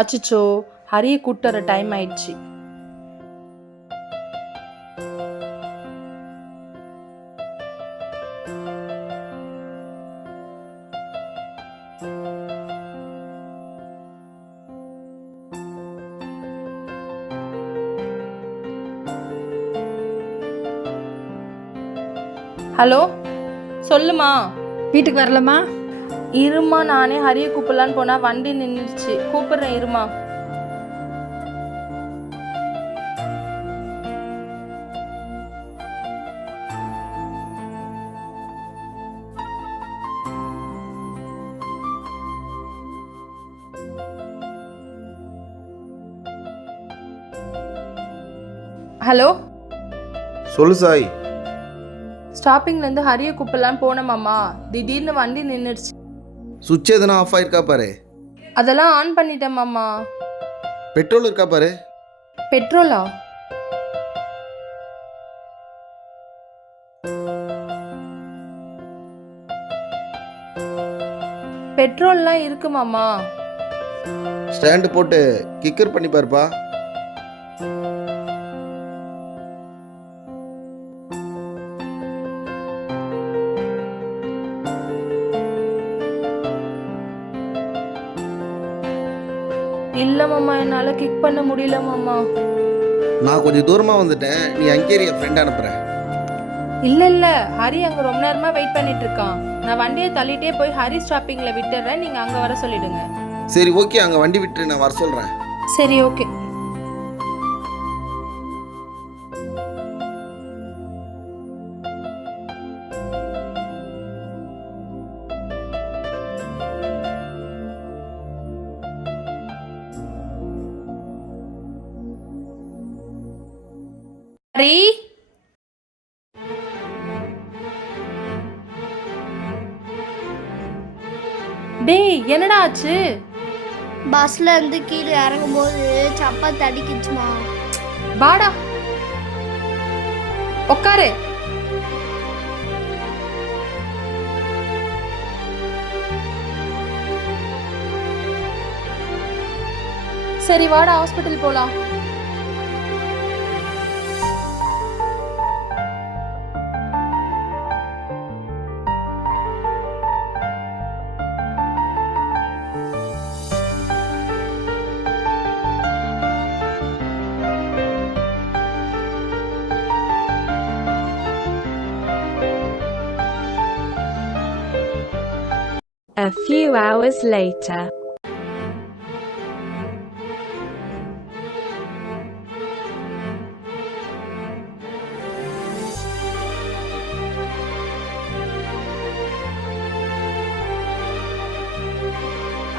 அச்சச்சோ, ஹரியை கூட்டு வர டைம் ஆயிடுச்சு. ஹலோ, சொல்லுமா. வீட்டுக்கு வரலம்மா? இருமா, நானே ஹரியை கூப்பிடலான்னு போனா வண்டி நின்றுச்சு. கூப்பிடுறேன், இருமா. ஹலோ, சொல்லு சாய். ஸ்டாப்பிங்லேருந்து ஹரியை கூப்பிடலான்னு போனோமாம்மா, திடீர்னு வண்டி நின்றுடுச்சு. சுவிட்ச் எதுனா ஆஃப் ஆயிருக்கா பாரு. அதெல்லாம் ஆன் பண்ணிட்டேன் மாமா. பெட்ரோல் இருக்கா பாரு. பெட்ரோலா? பெட்ரோல்லாம் இருக்கு மாமா. ஸ்டாண்டு போட்டு கிக்கர் பண்ணி பாருப்பா. இல்ல மாமா, என்னால கிக் பண்ண முடியல மாமா. நான் கொஞ்சம் தூரமா வந்துட்டேன், நீ அங்கே என் ஃப்ரெண்ட் அனுப்புறேன். இல்ல, ஹரி அங்க ரொம்ப நேரமா வெயிட் பண்ணிட்டு இருக்கான். நான் வண்டியை தள்ளிட்டே போய் ஹரி ஸ்டாப்பிங்ல விட்டுறேன், நீங்க அங்க வர சொல்லிடுங்க. சரி ஓகே, அங்கே வண்டி விட்டு நான் வர சொல்கிறேன். சரி ஓகே. ஹரி, டேய் என்னடா ஆச்சு? பஸ்ல இருந்து கீழே இறங்கும் போது சப்பாத்தி அடிக்கிச்சுமா. வாடா, உட்காரு. சரி வாடா, ஹாஸ்பிட்டல் போலாம். A few hours later.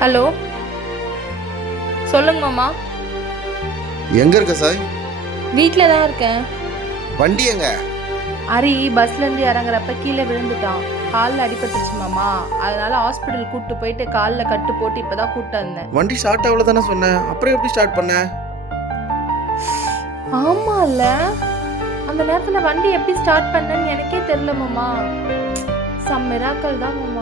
Hello, சொல்லுங்க மாமா. எங்கே இருக்க சாய்? வீட்டில் தான் இருக்கேன். வண்டி எங்க? ஹரி பஸ்லேருந்து இறங்குறப்ப கீழே விழுந்துட்டான். காலில் அடிபட்டுச்சு மாமா. அதனால ஹாஸ்பிட்டல் கூப்பிட்டு போயிட்டு காலில் கட்டு போட்டு இப்போதான் கூப்பிட்டு வந்தேன். வண்டி ஸ்டார்ட் ஆகல தானே சொன்னேன், அப்புறம் எப்படி ஸ்டார்ட் பண்ண? ஆமால, அந்த நேரத்தில் வண்டி எப்படி ஸ்டார்ட் பண்ணேன்னு எனக்கே தெரியல மாமா. சம் மிராக்கல் தான் மாமா.